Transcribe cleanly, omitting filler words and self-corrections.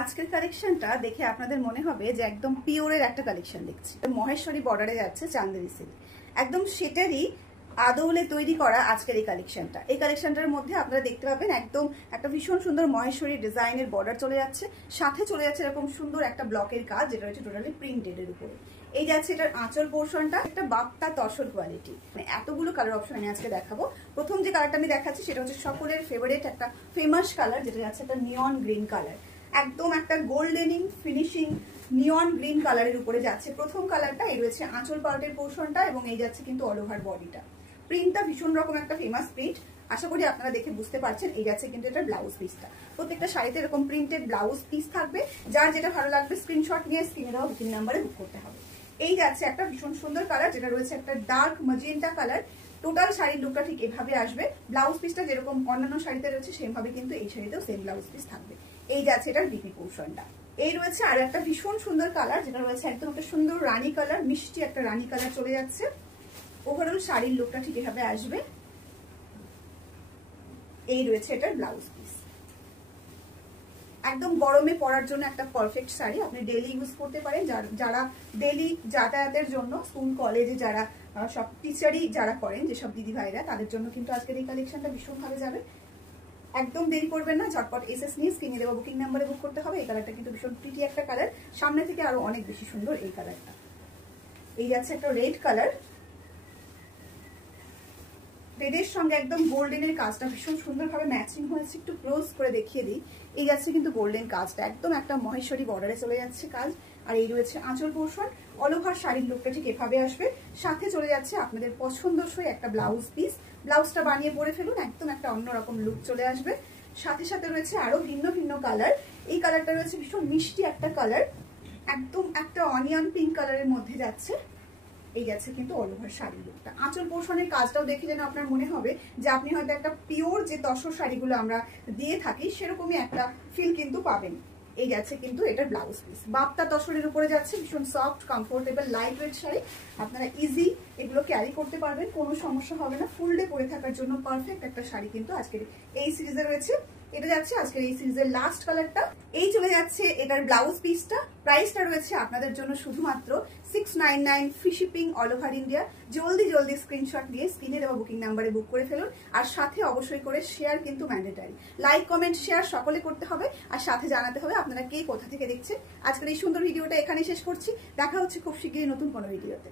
আজকের কালেকশনটা দেখে আপনাদের মনে হবে যে একদম পিওরের একটা কালেকশন দেখছি। মহেশ্বরী বর্ডারে যাচ্ছে চান্দেরি সিল্ক, একদম সেটারই আদৌলে তৈরি করা আজকের এই কালেকশনটা। এই কালেকশনটার মধ্যে আপনারা দেখতে পাবেন একদম একটা ভীষণ সুন্দর মহেশ্বরী ডিজাইনের বর্ডার চলে যাচ্ছে, সাথে চলে যাচ্ছে এরকম সুন্দর একটা ব্লকের কাজ, যেটা হচ্ছে টোটালি প্রিন্টেড এর উপরে। এই যাচ্ছে এটার আঁচল পোর্শনটা, একটা বাপ্তা তসর কোয়ালিটি। মানে এতগুলো কালার অপশন আমি আজকে দেখাবো। প্রথম যে কালারটা আমি দেখাচ্ছি সেটা হচ্ছে সকলের ফেভারিট একটা ফেমাস কালার, যেটা যাচ্ছে একটা নিয়ন গ্রিন কালার। একদম একটা গোল্ডেনিং ফিনিশিং নিয়ন গ্রিন কালারের উপরে যাচ্ছে প্রথম কালারটা। এই রয়েছে আঁচল পার্টের পোর্শনটা এবং এই যাচ্ছে কিন্তু অল ওভার বডিটা। প্রিন্টটা ভীষণ রকম একটা ফেমাস প্রিন্ট, আশা করি আপনারা দেখে বুঝতে পারছেন। এই যাচ্ছে কিন্তু এটা ব্লাউজ পিসটা, প্রত্যেকটা শাড়িতে এরকম প্রিন্টেড ব্লাউজ পিস থাকবে। যার যেটা ভালো লাগবে স্ক্রিনশট নিয়ে স্ক্রিনে দেওয়া বুকিং নাম্বারে বুক করতে হবে। এই যাচ্ছে একটা ভীষণ সুন্দর কালার, যেটা রয়েছে একটা ডার্ক ম্যাজেন্টা কালার। টোটাল শাড়ির লুকটা ঠিক এভাবে আসবে। ব্লাউজ পিসটা যেরকম অন্যান্য শাড়িতে রয়েছে সেমভাবে কিন্তু এই শাড়িতেও সেম ব্লাউজ পিস থাকবে। এই যাচ্ছে এটার বিপি পোর্শনটা। এই রয়েছে আর একটা ভীষণ সুন্দর কালার, যেটা রয়েছে একদম একটা সুন্দর রানী কালার, মিষ্টি একটা রানী কালার চলে যাচ্ছে। ওভারঅল শাড়ির লুকটা ঠিক এভাবে আসবে। এই রয়েছে এটার ব্লাউজ পিস। একদম গরমে পরার জন্য একটা পারফেক্ট শাড়ি, আপনি ডেইলি ইউজ করতে পারেন। যারা ডেইলি যাতায়াতের জন্য, স্কুল কলেজে যারা সব টিচারই যারা করেন, যেসব দিদি ভাইরা, তাদের জন্য কিন্তু আজকের এই কালেকশনটা ভীষণ ভাবে যাবে। একদম দেরি করবেন না, ঝটপট এসএস নিয়ে স্ক্রিনে দেওয়া বুকিং নাম্বারে বুক করতে হবে। এই কালারটা কিন্তু ভীষণ প্রিটি একটা কালার, সামনে থেকে আরো অনেক বেশি সুন্দর এই কালারটা। এই যাচ্ছে একটা রেড কালার, রেডের সঙ্গে একদম গোল্ডেনের কাজটা ভীষণ সুন্দরভাবে ম্যাচিং হয়েছে। একটু ক্লোজ করে দেখিয়ে দিই। এই যাচ্ছে কিন্তু গোল্ডেন কাজটা, একদম একটা মহেশ্বরী বর্ডারে চলে যাচ্ছে কাজ। আর এই রয়েছে আঁচল পোর্শন। অল ওভার শাড়ির লুকটা ঠিক এভাবে আসবে। সাথে চলে যাচ্ছে আপনাদের পছন্দসই একটা ব্লাউজ পিস। ব্লাউজটা বানিয়ে পরে ফেলুন, একদম একটা অন্যরকম লুক চলে আসবে। সাথে সাথে রয়েছে আরো ভিন্ন ভিন্ন কালার। এই কালারটা রয়েছে ভীষণ মিষ্টি একটা কালার, একদম একটা অনিয়ন পিঙ্ক কালারের মধ্যে যাচ্ছে। এই যাচ্ছে কিন্তু অল ওভার শাড়ির লুকটা। আঁচল পোর্শনের কাজটাও দেখে যেন আপনার মনে হবে যে আপনি হয়তো একটা পিওর যে তসর শাড়িগুলো আমরা দিয়ে থাকি সেরকমই একটা ফিল কিন্তু পাবেন। এই যাচ্ছে কিন্তু এটা ব্লাউজ পিস, বাপ্তা তসরের উপরে যাচ্ছে। ভীষণ soft, comfortable, light weight sari. আপনারা ইজি এগুলো ক্যারি করতে পারবেন, কোনো সমস্যা হবে না। ফুল ডে পরে থাকার জন্য পারফেক্ট একটা শাড়ি কিন্তু আজকের এই সিরিজে রয়েছে। এটা যাচ্ছে আজকের এই সিরিজের লাস্ট কালারটা। এই চলে যাচ্ছে এটার ব্লাউজ পিসটা। প্রাইসটা রয়েছে আপনাদের জন্য শুধুমাত্র 699 free shipping all over India. জলদি জলদি স্ক্রিনশট নিয়ে স্ক্রিনে দেওয়া বুকিং নাম্বারে বুক করে ফেলুন। আর সাথে অবশ্যই করে শেয়ার কিন্তু ম্যান্ডেটারি। লাইক, কমেন্ট, শেয়ার সকলে করতে হবে। আর সাথে জানাতে হবে আপনারা কে কোথা থেকে দেখছেন। আজকের এই সুন্দর ভিডিওটা এখানে শেষ করছি। দেখা হচ্ছে খুব শীঘ্রই নতুন কোনো ভিডিওতে।